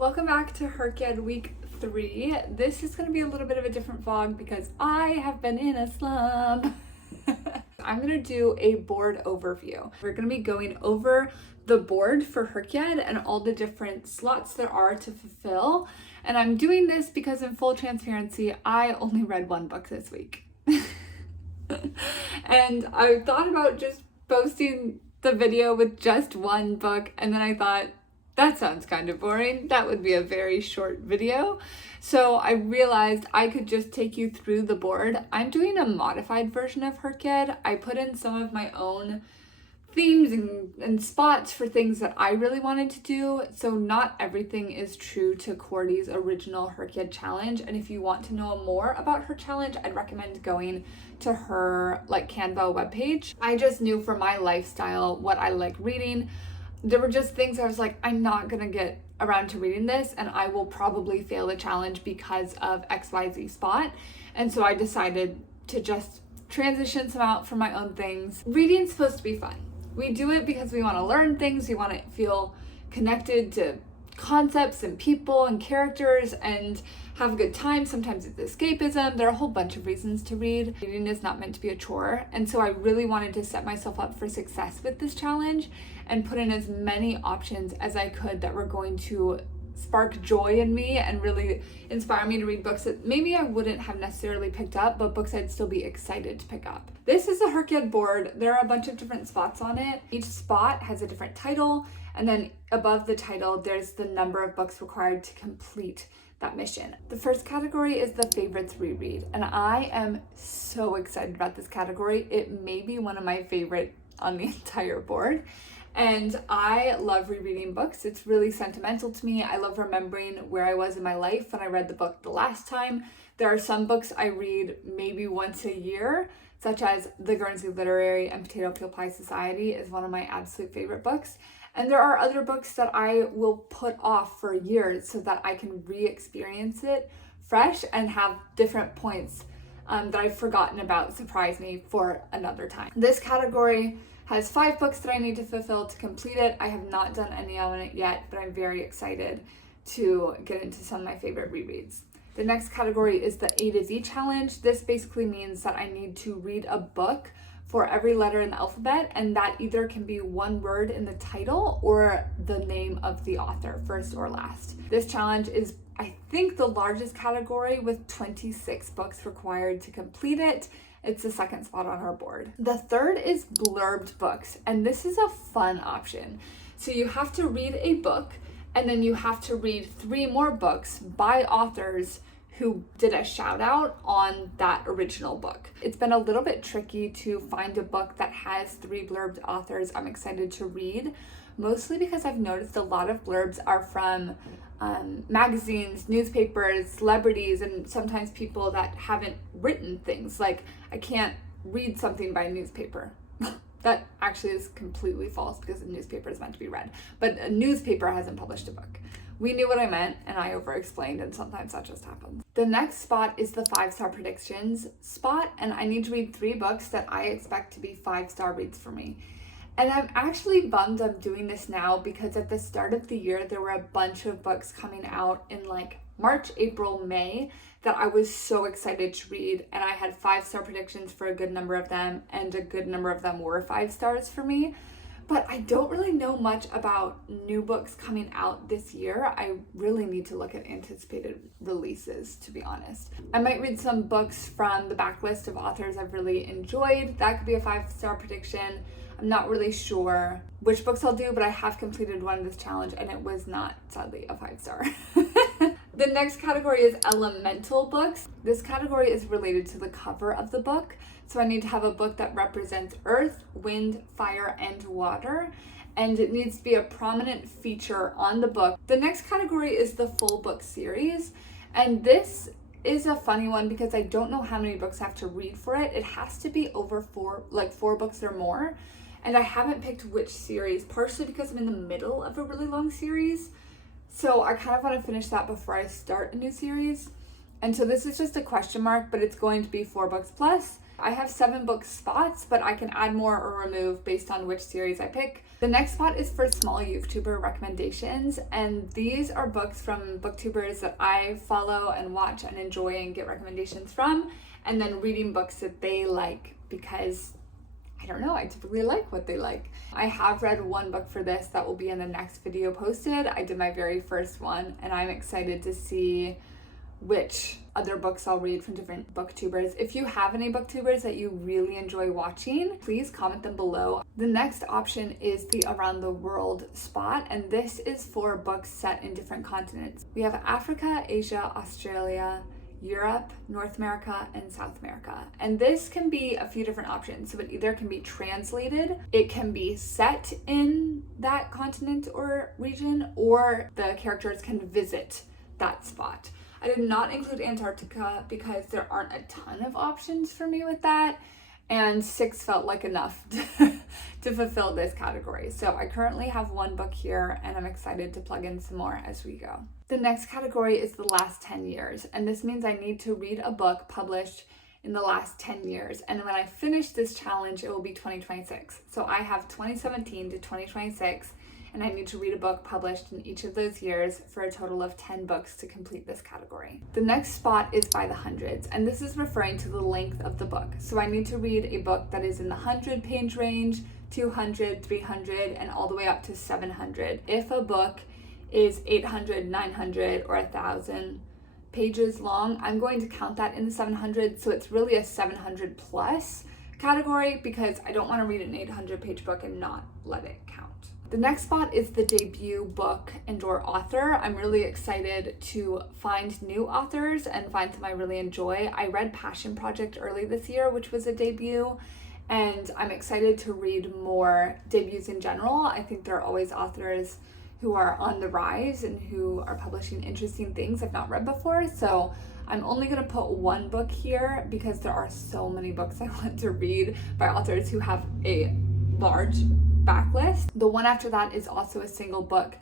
Welcome back to HRCYED week 3. This is going to be a little bit of a different vlog because I have been in a slump. I'm going to do a board overview. We're going to be going over the board for HRCYED and all the different slots there are to fulfill. And I'm doing this because, in full transparency, I only read one book this week. And I thought about just posting the video with just one book, and then I thought, that sounds kind of boring. That would be a very short video. So I realized I could just take you through the board. I'm doing a modified version of HRCYED. I put in some of my own themes and spots for things that I really wanted to do. So not everything is true to Cordy's original HRCYED challenge. And if you want to know more about her challenge, I'd recommend going to her Canva webpage. I just knew for my lifestyle what I like reading. There were just things I was like, I'm not gonna get around to reading this and I will probably fail the challenge because of XYZ spot. And so I decided to just transition some out for my own things. Reading's supposed to be fun. We do it because we want to learn things, we want to feel connected to concepts and people and characters and have a good time. Sometimes it's escapism. There are a whole bunch of reasons to read. Reading is not meant to be a chore. And so I really wanted to set myself up for success with this challenge and put in as many options as I could that were going to spark joy in me and really inspire me to read books that maybe I wouldn't have necessarily picked up, but books I'd still be excited to pick up. This is a HRCYED board. There are a bunch of different spots on it. Each spot has a different title, and then above the title, there's the number of books required to complete that mission. The first category is the favorites reread, and I am so excited about this category. It may be one of my favorite on the entire board. And I love rereading books. It's really sentimental to me. I love remembering where I was in my life when I read the book the last time. There are some books I read maybe once a year, such as The Guernsey Literary and Potato Peel Pie Society is one of my absolute favorite books. And there are other books that I will put off for years so that I can re-experience it fresh and have different points that I've forgotten about surprise me for another time. This category has 5 books that I need to fulfill to complete it. I have not done any on it yet, but I'm very excited to get into some of my favorite rereads. The next category is the A to Z challenge. This basically means that I need to read a book for every letter in the alphabet, and that either can be one word in the title or the name of the author, first or last. This challenge is, I think, the largest category with 26 books required to complete it. It's the second spot on our board. The third is blurbed books, and this is a fun option. So you have to read a book, and then you have to read 3 more books by authors who did a shout out on that original book. It's been a little bit tricky to find a book that has 3 blurbed authors I'm excited to read, mostly because I've noticed a lot of blurbs are from magazines, newspapers, celebrities, and sometimes people that haven't written things. Like, I can't read something by a newspaper. That actually is completely false because a newspaper is meant to be read, but a newspaper hasn't published a book. We knew what I meant and I over-explained, and sometimes that just happens. The next spot is the 5-star predictions spot, and I need to read 3 books that I expect to be 5-star reads for me. And I'm actually bummed I'm doing this now because at the start of the year, there were a bunch of books coming out in March, April, May that I was so excited to read. And I had 5-star predictions for a good number of them, and a good number of them were 5 stars for me. But I don't really know much about new books coming out this year. I really need to look at anticipated releases, to be honest. I might read some books from the backlist of authors I've really enjoyed. That could be a 5-star prediction. I'm not really sure which books I'll do, but I have completed one of this challenge and it was not, sadly, a 5-star. The next category is elemental books. This category is related to the cover of the book. So I need to have a book that represents earth, wind, fire, and water. And it needs to be a prominent feature on the book. The next category is the full book series. And this is a funny one because I don't know how many books I have to read for it. It has to be over 4 books or more. And I haven't picked which series, partially because I'm in the middle of a really long series. So I kind of want to finish that before I start a new series. And so this is just a question mark, but it's going to be 4 books plus. I have 7 book spots, but I can add more or remove based on which series I pick. The next spot is for small YouTuber recommendations, and these are books from booktubers that I follow and watch and enjoy and get recommendations from, and then reading books that they like because I don't know, I typically like what they like. I have read one book for this that will be in the next video posted. I did my very first one, and I'm excited to see which other books I'll read from different booktubers. If you have any booktubers that you really enjoy watching, please comment them below. The next option is the Around the World spot, and this is for books set in different continents. We have Africa, Asia, Australia, Europe, North America, and South America. And this can be a few different options. So it either can be translated, it can be set in that continent or region, or the characters can visit that spot. I did not include Antarctica because there aren't a ton of options for me with that, and 6 felt like enough to fulfill this category. So I currently have one book here, and I'm excited to plug in some more as we go. The next category is the last 10 years, and this means I need to read a book published in the last 10 years. And when I finish this challenge, it will be 2026. So I have 2017 to 2026, and I need to read a book published in each of those years for a total of 10 books to complete this category. The next spot is by the hundreds, and this is referring to the length of the book. So I need to read a book that is in the 100-page range, 200, 300, and all the way up to 700. If a book is 800, 900, or 1,000 pages long, I'm going to count that in the 700, so it's really a 700 plus category because I don't want to read an 800-page book and not let it count. The next spot is the debut book and/or author. I'm really excited to find new authors and find some I really enjoy. I read Passion Project early this year, which was a debut, and I'm excited to read more debuts in general. I think there are always authors who are on the rise and who are publishing interesting things I've not read before. So I'm only going to put one book here because there are so many books I want to read by authors who have a large backlist. The one after that is also a single book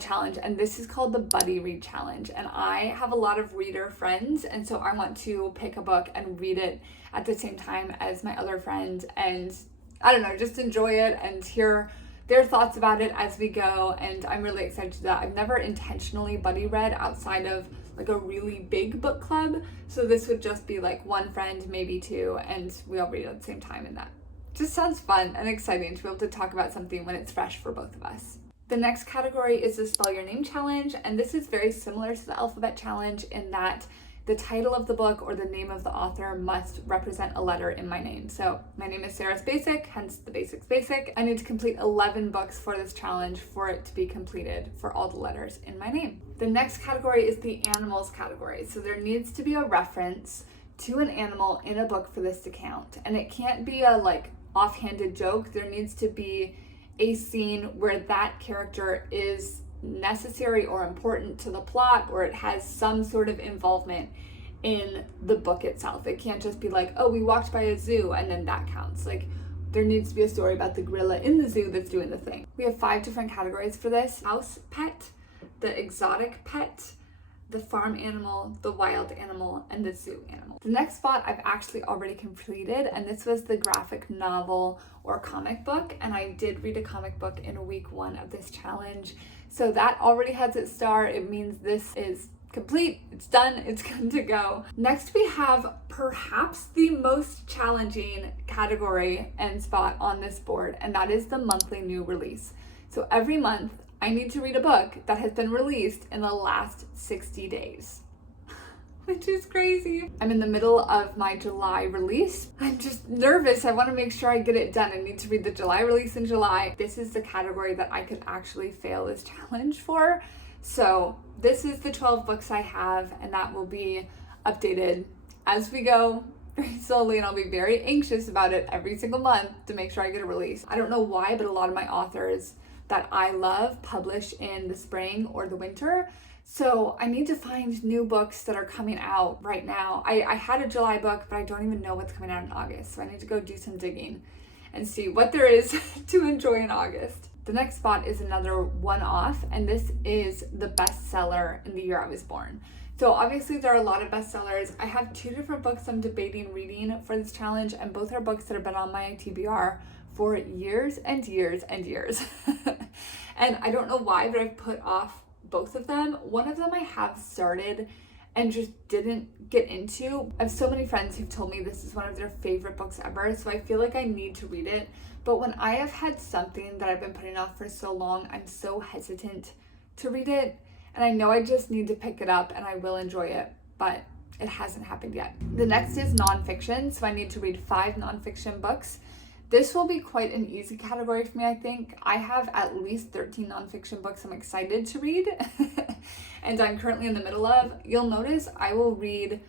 challenge, and this is called the Buddy Read Challenge. And I have a lot of reader friends, and so I want to pick a book and read it at the same time as my other friends, and I don't know, just enjoy it and hear their thoughts about it as we go. And I'm really excited to do that. I've never intentionally buddy read outside of like a really big book club, so this would just be like one friend, maybe two, and we all read it at the same time, and that just sounds fun and exciting to be able to talk about something when it's fresh for both of us. The next category is the Spell Your Name Challenge, and this is very similar to the Alphabet Challenge in that the title of the book or the name of the author must represent a letter in my name. So my name is Sarah's Basic, hence the Basics Basic. I need to complete 11 books for this challenge for it to be completed for all the letters in my name. The next category is the Animals category. So there needs to be a reference to an animal in a book for this to count. And it can't be a like offhanded joke. There needs to be a scene where that character is necessary or important to the plot, or it has some sort of involvement in the book itself. It can't just be like, oh, we walked by a zoo and then that counts. Like, there needs to be a story about the gorilla in the zoo that's doing the thing. We have 5 different categories for this: house pet, the exotic pet, the farm animal, the wild animal, and the zoo animal. The next spot I've actually already completed, and this was the graphic novel or comic book, and I did read a comic book in week 1 of this challenge. So that already has its star. It means this is complete, it's done, it's good to go. Next we have perhaps the most challenging category and spot on this board, and that is the monthly new release. So every month I need to read a book that has been released in the last 60 days, which is crazy. I'm in the middle of my July release. I'm just nervous. I want to make sure I get it done. I need to read the July release in July. This is the category that I could actually fail this challenge for. So this is the 12 books I have, and that will be updated as we go very slowly, and I'll be very anxious about it every single month to make sure I get a release. I don't know why, but a lot of my authors that I love publish in the spring or the winter. So I need to find new books that are coming out right now. I had a July book, but I don't even know what's coming out in August. So I need to go do some digging and see what there is to enjoy in August. The next spot is another one-off, and this is the bestseller in the year I was born. So obviously there are a lot of bestsellers. I have 2 different books I'm debating reading for this challenge, and both are books that have been on my TBR for years and years and years. And I don't know why, but I've put off both of them. One of them I have started and just didn't get into. I have so many friends who've told me this is one of their favorite books ever, so I feel like I need to read it. But when I have had something that I've been putting off for so long, I'm so hesitant to read it. And I know I just need to pick it up and I will enjoy it, but it hasn't happened yet. The next is nonfiction, so I need to read 5 nonfiction books. This will be quite an easy category for me, I think. I have at least 13 nonfiction books I'm excited to read and I'm currently in the middle of. You'll notice I will read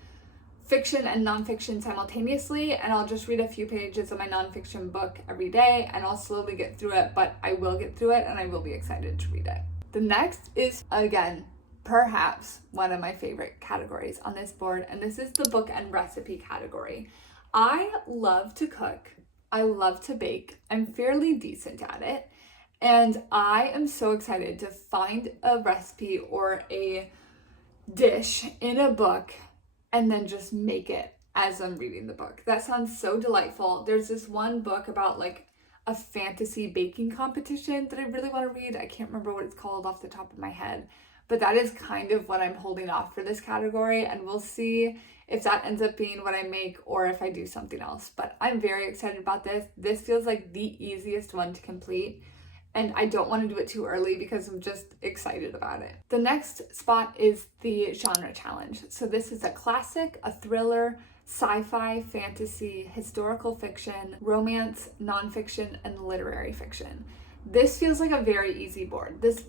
fiction and nonfiction simultaneously, and I'll just read a few pages of my nonfiction book every day and I'll slowly get through it, but I will get through it and I will be excited to read it. The next is, again, perhaps one of my favorite categories on this board, and this is the book and recipe category. I love to cook. I love to bake. I'm fairly decent at it. And I am so excited to find a recipe or a dish in a book and then just make it as I'm reading the book. That sounds so delightful. There's this one book about like a fantasy baking competition that I really want to read. I can't remember what it's called off the top of my head, but that is kind of what I'm holding off for this category, and we'll see if that ends up being what I make or if I do something else. But I'm very excited about this. This feels like the easiest one to complete, and I don't want to do it too early because I'm just excited about it. The next spot is the genre challenge. So this is a classic, a thriller, sci-fi, fantasy, historical fiction, romance, nonfiction, and literary fiction. This feels like a very easy board. This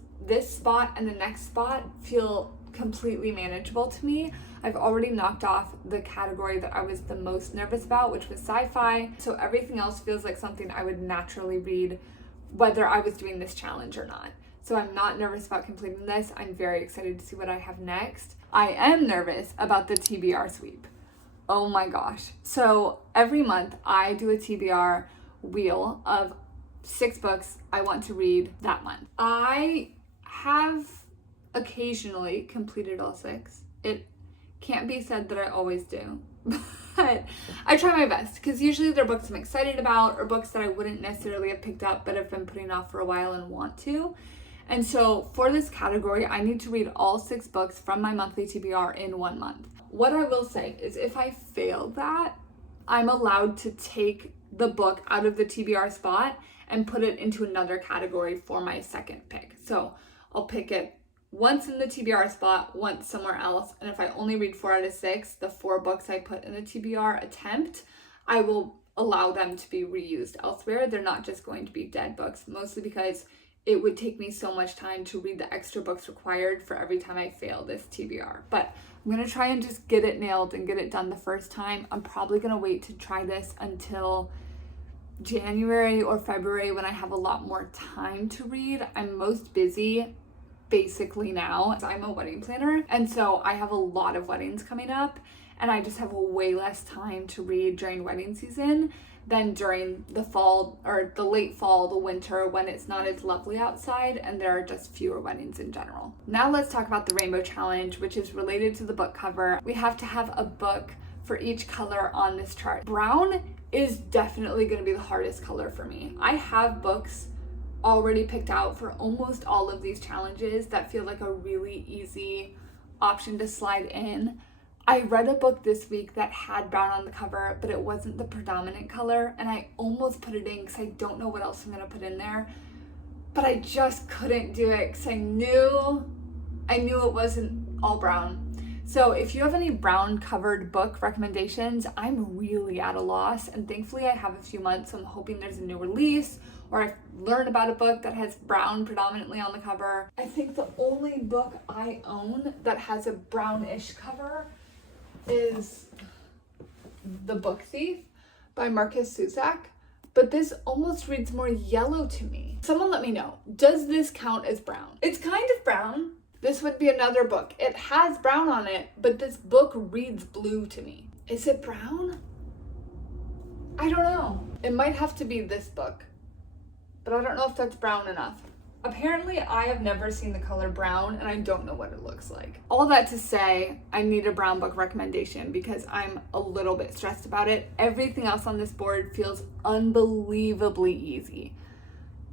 spot and the next spot feel completely manageable to me. I've already knocked off the category that I was the most nervous about, which was sci-fi. So everything else feels like something I would naturally read whether I was doing this challenge or not. So I'm not nervous about completing this. I'm very excited to see what I have next. I am nervous about the TBR sweep. Oh my gosh. So every month I do a TBR wheel of 6 books I want to read that month. I have occasionally completed all 6. It can't be said that I always do, but I try my best because usually they're books I'm excited about or books that I wouldn't necessarily have picked up but have been putting off for a while and want to. And so for this category, I need to read all 6 books from my monthly TBR in 1 month. What I will say is if I fail that, I'm allowed to take the book out of the TBR spot and put it into another category for my second pick. So I'll pick it once in the TBR spot, once somewhere else. And if I only read 4 out of 6, the 4 books I put in the TBR attempt, I will allow them to be reused elsewhere. They're not just going to be dead books, mostly because it would take me so much time to read the extra books required for every time I fail this TBR. But I'm going to try and just get it nailed and get it done the first time. I'm probably going to wait to try this until January or February when I have a lot more time to read. I'm most busy basically now. I'm a wedding planner, and so I have a lot of weddings coming up, and I just have way less time to read during wedding season than during the fall or the late fall, the winter, when it's not as lovely outside and there are just fewer weddings in general. Now let's talk about the rainbow challenge, which is related to the book cover. We have to have a book for each color on this chart. Brown is definitely going to be the hardest color for me. I have books already picked out for almost all of these challenges that feel like a really easy option to slide in. I read a book this week that had brown on the cover, but it wasn't the predominant color, and I almost put it in because I don't know what else I'm going to put in there, but I just couldn't do it because I knew it wasn't all brown. So if you have any brown covered book recommendations, I'm really at a loss, and thankfully I have a few months, so I'm hoping there's a new release or I've learned about a book that has brown predominantly on the cover. I think the only book I own that has a brownish cover is The Book Thief by Marcus Zusak, but this almost reads more yellow to me. Someone let me know, does this count as brown? It's kind of brown. This would be another book. It has brown on it, but this book reads blue to me. Is it brown? I don't know. It might have to be this book, but I don't know if that's brown enough. Apparently, I have never seen the color brown, and I don't know what it looks like. All that to say, I need a brown book recommendation because I'm a little bit stressed about it. Everything else on this board feels unbelievably easy,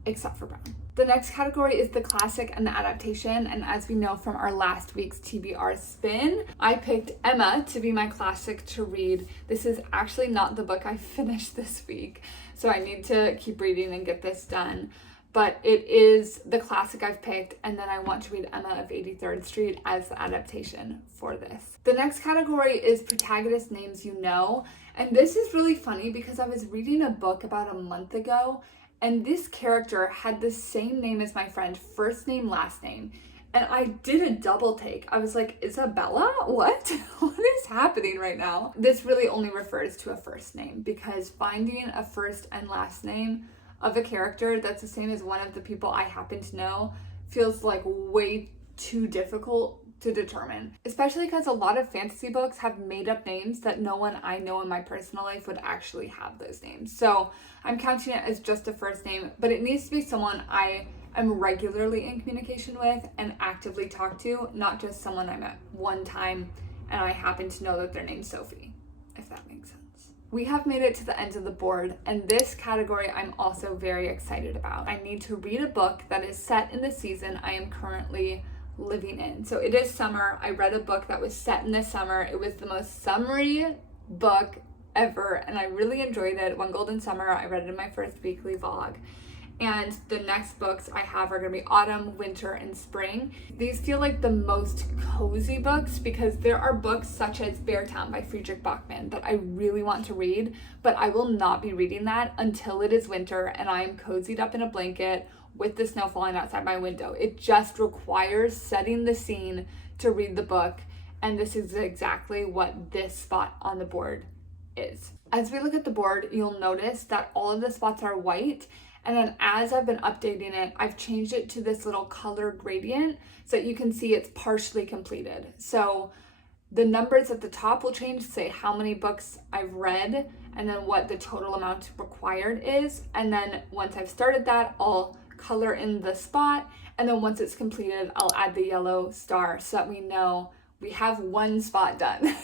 except for brown. The next category is the classic and the adaptation, and as we know from our last week's TBR spin, I picked Emma to be my classic to read. This is actually not the book I finished this week, so I need to keep reading and get this done. But it is the classic I've picked, and then I want to read Emma of 83rd Street as the adaptation for this. The next category is protagonist names you know, and this is really funny because I was reading a book about a month ago, and this character had the same name as my friend, first name, last name, and I did a double take. I was like, Isabella? What? What is happening right now? This really only refers to a first name because finding a first and last name of a character that's the same as one of the people I happen to know feels like way too difficult to determine, especially because a lot of fantasy books have made up names that no one I know in my personal life would actually have those names. So I'm counting it as just a first name, but it needs to be someone I am regularly in communication with and actively talk to, not just someone I met one time and I happen to know that their name's Sophie, if that makes sense. We have made it to the end of the board, and this category I'm also very excited about. I need to read a book that is set in the season I am currently living in. So it is summer. I read a book that was set in the summer. It was the most summery book ever, and I really enjoyed it. One Golden Summer. I read it in my first weekly vlog. And the next books I have are going to be autumn, winter, and spring. These feel like the most cozy books because there are books such as Beartown by Friedrich Bachmann that I really want to read, but I will not be reading that until it is winter and I am cozied up in a blanket with the snow falling outside my window. It just requires setting the scene to read the book, and this is exactly what this spot on the board is. As we look at the board, you'll notice that all of the spots are white. And then as I've been updating it, I've changed it to this little color gradient so that you can see it's partially completed. So the numbers at the top will change to say how many books I've read and then what the total amount required is. And then once I've started that, I'll color in the spot. And then once it's completed, I'll add the yellow star so that we know we have one spot done.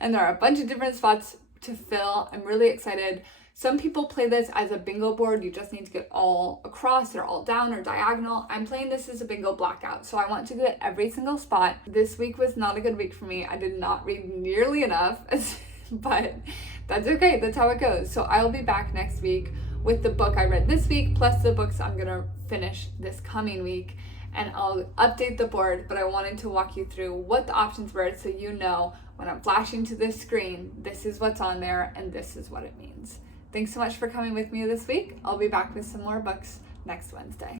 And there are a bunch of different spots to fill. I'm really excited. Some people play this as a bingo board. You just need to get all across or all down or diagonal. I'm playing this as a bingo blackout, so I want to get every single spot. This week was not a good week for me. I did not read nearly enough, but that's okay. That's how it goes. So I'll be back next week with the book I read this week, plus the books I'm gonna finish this coming week, and I'll update the board, but I wanted to walk you through what the options were so you know when I'm flashing to this screen, this is what's on there and this is what it means. Thanks so much for coming with me this week. I'll be back with some more books next Wednesday.